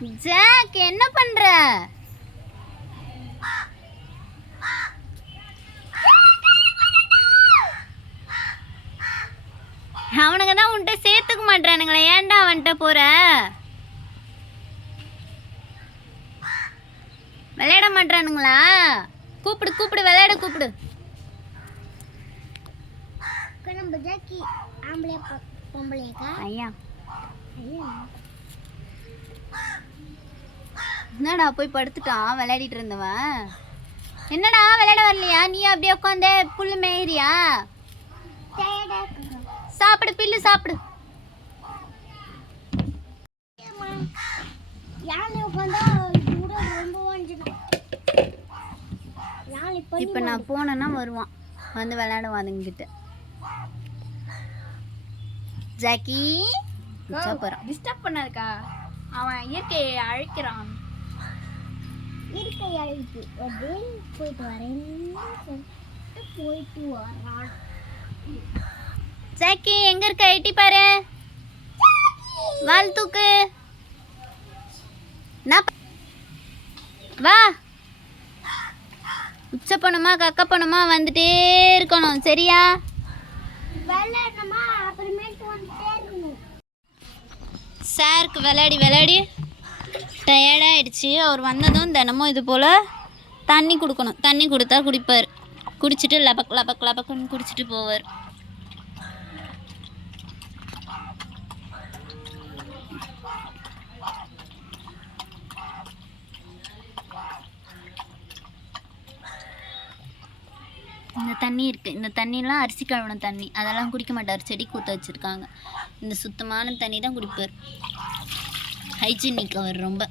Jack என்ன பண்ற? அவனுங்க தான் உன்கிட்ட சேர்த்துக்க மாட்டானுங்களே, ஏன்டா அவன்கிட்ட போற? விளையாட மாட்டானுங்களா? கூப்பிடு கூப்பிடு, விளையாட கூப்பிடு. ஐயா என்னடா போய் படுத்துட்டான் விளையாடிட்டு இருந்தவன். என்னடா விளையாட வரலையா? நீ அப்படியே உட்காந்து புல்லு மேய்றியா? சாப்பிடு, பில்லு சாப்பிடு. இப்ப நான் போனேன்னா வருவான், வந்து விளையாடுவான் அதுங்கிட்ட. Jackie disturb பண்ணாருக்கா? அவன் இயற்கையை அழைக்கிறான். இயற்கை அழைப்பு போயிட்டு வரேன் போயிட்டு வரான். ஜாக்கி எங்க இருக்க? எட்டி பாரு, வால் தூக்கு. வா, உச்ச பண்ணுமா கக்க பண்ணுமா வந்துட்டே இருக்கணும், சரியா? சாருக்கு விளையாடி விளையாடி டயர்டாகிடுச்சு. அவர் வந்ததும் தினமும் இது போல் தண்ணி கொடுக்கணும். தண்ணி கொடுத்தா குடிப்பார். குடிச்சிட்டு லபக் லபக் லபக்குன்னு குடிச்சிட்டு போவார். இந்த தண்ணி இருக்குது, இந்த தண்ணிலாம் அரிசி கழுவின தண்ணி, அதெல்லாம் குடிக்க மாட்டார். செடி கூத்த வச்சுருக்காங்க. இந்த சுத்தமான தண்ணி தான் குடிப்பார். ஹைஜீனிக் அவர் ரொம்ப.